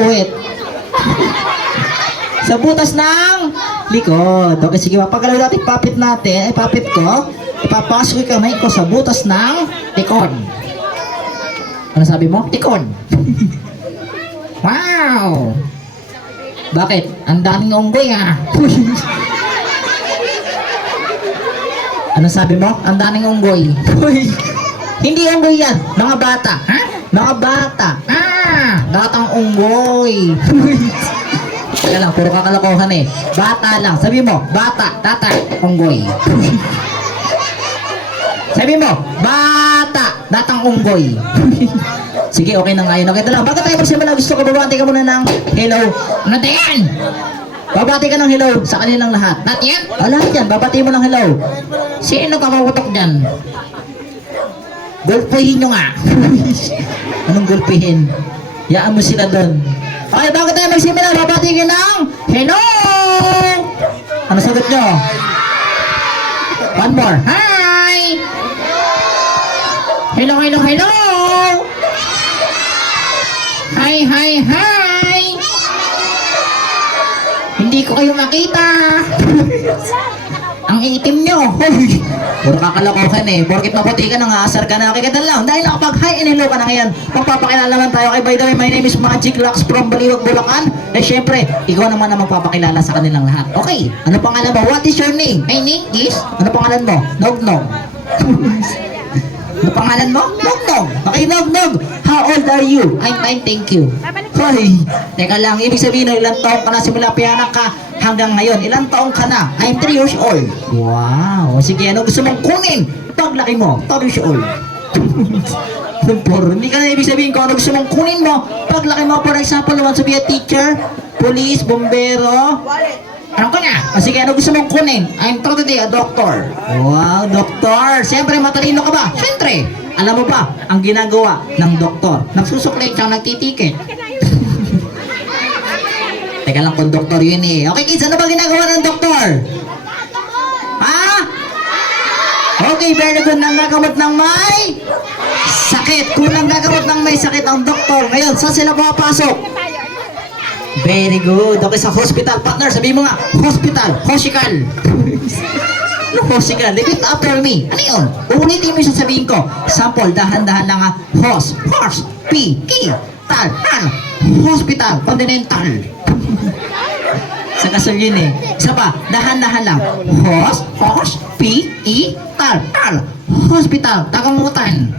puwet. Sa butas ng likod. Okay, sige, mapagalaw natin papit natin. Papit ko. Ipapasok yung kamay ko sa butas ng likod. Ano sabi mo? Likod. Wow! Bakit? Ang daming unggoy ah. Ano sabi mo? Ang daming unggoy. Hindi unggoy yan. Mga bata. Ha? Mga bata. Batang unggoy. Kaya lang, puro kakalokohan eh. Bata lang. Sabi mo, bata, tata, unggoy. Sabi mo, bata, datang unggoy. Sige, okay na ngayon. Okay na lang. Bakit tayo magsimula? Gusto ko babati ka muna ng hello. Ano yan? Babati ka ng hello sa kanilang lahat. Lahat yan? O, lahat yan. Babati mo ng hello. Sino kakakutok dyan? Gulpihin nyo nga. Anong gulpihin? Yaan mo sila doon. Okay, bakit tayo magsimula? Babati ka ng hello. Ano sagot nyo? One more. Hi! Hello, hello, hello! Hi, hi, hi! Hindi ko kayo makita! Ang itim nyo! Puro kakalokohan eh. Porkit maputi ka nang aasar ka na. Kikita lang. Dahil nakapag-hi and hello ka na ngayon. Magpapakilala naman tayo kay, by the way, my name is Magic Lux from Baliwag, Bulacan. Eh syempre, ikaw naman ang magpapakilala sa kanilang lahat. Okay, ano pangalan mo? What is your name? My name is? Ano pangalan mo? Nognog. Ano pangalan mo? Nognog. Okay, Nognog. How old are you? I'm 9, thank you. Hoy, teka lang, ibig sabihin na ilang taong ka na simula piyanak ka hanggang ngayon. Ilang taong ka na? I'm 3 years old. Wow. Sige, ano gusto mong kunin? Paglaki mo, 3 years old. Hindi ka na ibig sabihin kung ano gusto mong kunin mo. Paglaki mo, for example, naman sabihin, teacher, police, bombero. Ano ka na? Sige, ano gusto mong kunin? I'm totally a doctor. Wow, doctor. Siyempre, matalino ka ba? Siyempre. Alam mo ba, ang ginagawa ng doktor, nagsusuklay siyang nagtitikit. Teka lang kung doktor yun eh. Okay kids, ano ba ginagawa ng doktor? Ha? Okay, very good. Nanggagamot ng may sakit. Kung nanggagamot ng may sakit ang doktor, ngayon, saan sila papasok? Very good. Okay, sa hospital. Partner, sabihin mo nga, hospital. Hospital. Ano hospital? Repeat after me. Ano yun? Ulitin mo yung sasabihin ko. Sample, dahan-dahan lang nga. Horse, P, K, tal, hospital, continental. Sa kasal yun eh. Isa pa, dahan-dahan lang. Horse, P, E, tal, hospital, tagamutan.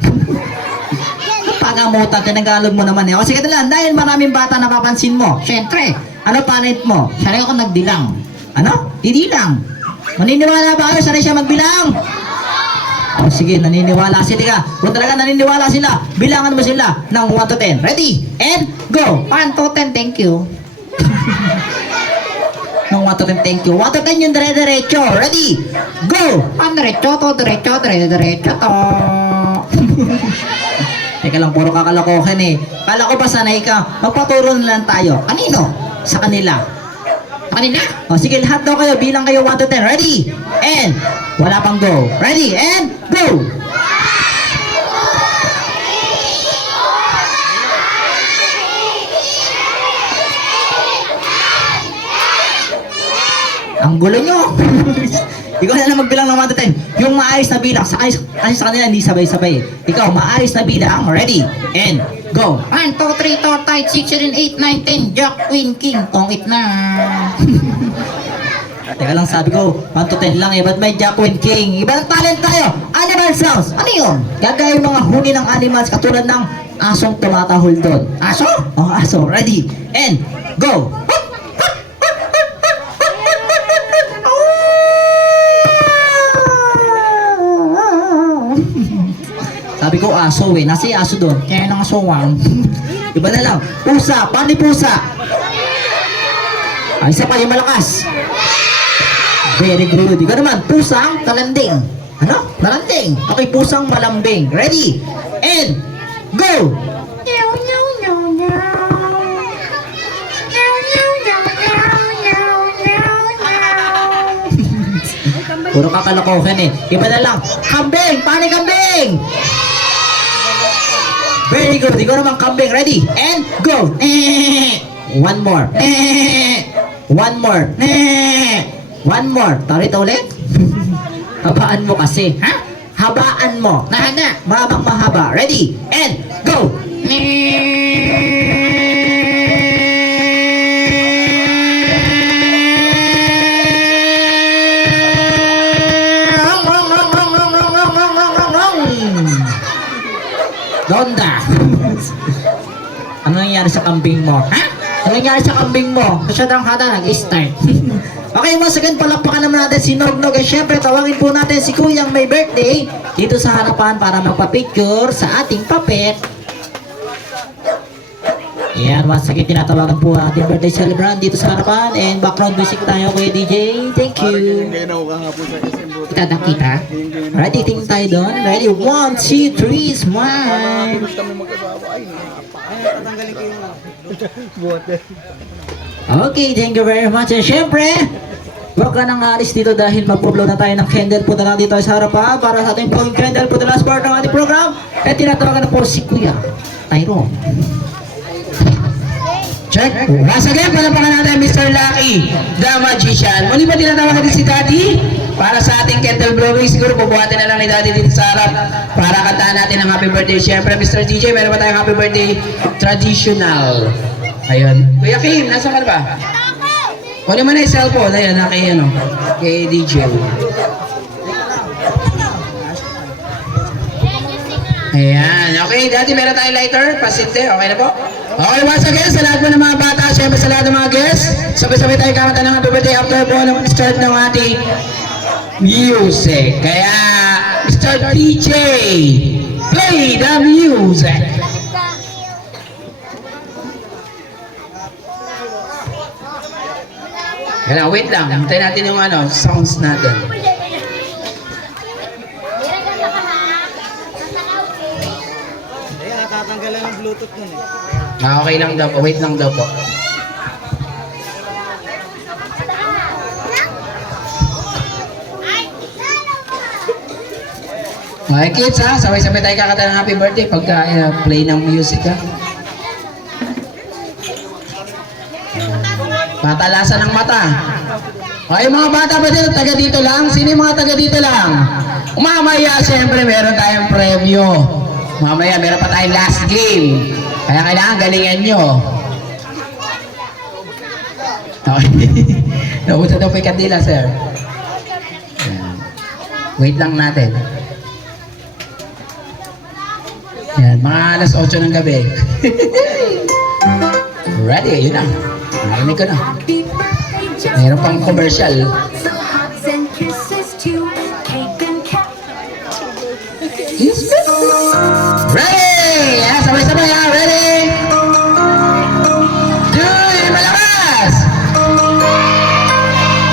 Pagamutan, tinagalog mo naman eh. O sige lang, dahil maraming bata napapansin mo. Siyempre, ano panit mo? Sanay ako nagbilang. Ano? Didilang. Maniniwala ba kayo? Sanay siya magbilang? O sige, naniniwala sila ka. Kung talaga naniniwala sila, bilangan mo sila ng 1 to 10. Ready? And go! 1 to 10, thank you. Ng 1 to 10, thank you. 1 to 10 yung dire-diretso. Ready? Go! Diretso to, diretso, dire-diretso to. Teka lang, puro kakalokohan eh. Kala ko ba sanay ka? Magpaturo na lang tayo. Kanino? Sa kanila. Kanina? O sige, lahat daw kayo. Bilang kayo 1 to 10. Ready? And wala pang go. Ready? And go! Ang gulo nyo. Ikaw na lang magbilang ng 1 to 10. Yung maayos na bilang. Kasi sa kanila hindi sabay-sabay. Ikaw, maayos na bilang. Ready? And go! 1, 2, 3, 4, 5, 6, 7, 8, 9, 10. Jack, Queen, King. Tongit na. Teka lang, sabi ko, 1 to 10 lang eh. Ba't may Jack, Queen, King? Ibang talent tayo. Animal sounds. Ano yun? Gagawin mga huni ng animals katulad ng asong tumatahol doon. Aso? O, aso. Ready? And go! Sabi ko aso eh. Nasa yung aso doon. Kaya nang asowang. Iba na lang. Pusa. Paano pusa? Ay, isa pa yung malakas. Very good. Ikaw naman. Pusang talanding. Ano? Talanding. Okay, pusang malambing. Ready? And go! Puro kakalokohan eh. Iba na lang. Kambing! Paano kambing? Very good. Ikaw naman kambing. Ready? And go! One more. One more. One more. Tarita ulit. Habaan mo kasi. Ha? Habaan mo. Nahana. Mahabang mahaba. Ready? And go! Donda. Ano nangyari sa kambing mo? Ha? Ano nangyari sa kambing mo? Masyadong hata nag-start. Okay, once again, palakpakan naman natin si Nognog. At syempre, tawagin po natin si Kuyang may birthday dito sa harapan para magpa-picture sa ating papet. Yan, once again, tinatawagan po ang ating birthday celebrant dito sa harapan. And background music tayo, Kuya DJ. Thank you. Kita kita. Ready, tingin tayo doon. Ready, 1, 2, 3, smile. Okay, thank you very much. And syempre, huwag ka nang aalis dito dahil mag-upload na tayo ng candle. Punta na dito sa harapan para sa ating pong candle for the last part ng ating program. At tinatawagan na po si Kuya Tyrone. Check. Once again, palapakan natin Mr. Lucky, the Magician. Muli ba tinatawagan din si Daddy? Para sa ating candle blowing, siguro bubuhatin na lang ni Daddy dito sa harap para kantahan natin ang happy birthday. Siyempre, Mr. DJ, meron ba tayong happy birthday traditional? Ayun. Kuya Kim, nasa ka na ba? Kunin mo na yung cellphone. Ayun, kay DJ. Ayan. Okay, Daddy, meron tayong lighter? Pasinte, okay na po? Okay, once again, sa lahat po ng mga bata, siyempre sa lahat ng mga guests, sabay-sabay tayo kakanta ng happy birthday after po ng start ng ating music. Kaya, Mr. DJ, play the music. Kaya, wait lang, hintayin natin yung sounds natin. Tatanggalan ng Bluetooth nun eh. Okay lang daw po, wait lang daw po. Okay kids ha, sabay-sabay tayo kakanta ng happy birthday pagka play ng music ha. Matalasan ng mata. Okay mga bata ba dito, taga dito lang? Sino yung mga taga dito lang? Mamaya siyempre meron tayong premyo. Mamaya meron pa tayong last game. Kaya kailangan galingan nyo. Okay. Nabuta daw po yung kandila, sir. Ayan. Wait lang natin. Yan, mga alas 8 ng gabi. Ready, yun na. Narinig ko na. Mayroon pang commercial. Ready! Yeah, sabay-sabay ha. Ready? Duy, malakas!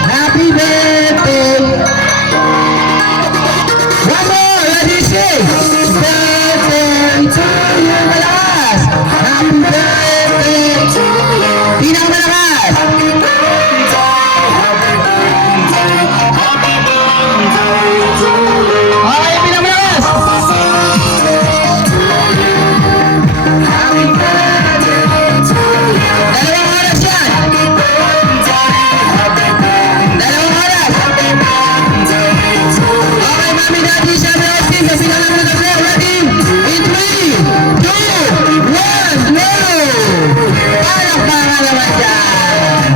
Happy birthday! One more! Ready, say! Birthday to you, malakas! Happy birthday to you! Pinakamalakas! Okay, pinakamalakas! Dalawang oras yan! Dalawang oras! Okay, Mami, Daddy, Siyempre, Austin, kasi na lang na tayo. Ready? In 3, 2, 1, go! Palakpakan naman dyan!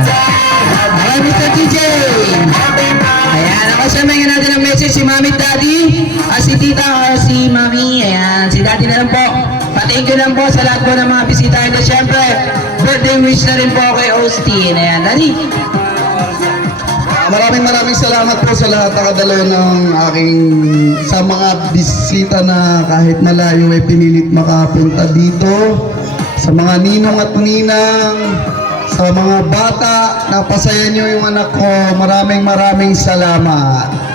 Okay, Mr. DJ! Ayan, ako siyempre nga natin ang message si Mami at Daddy, si Tita or si Mami. Ayan, si Daddy na lang po. Thank you lang po sa lahat po ng mga bisita. And siyempre, birthday wish na rin po kay Austin. Ayan, Daddy. Maraming salamat po sa lahat nakadalo ng aking sa mga bisita na kahit malayo ay pinilit makapunta dito. Sa mga ninong at ninang, sa mga bata, napasaya nyo yung anak ko. Maraming salamat.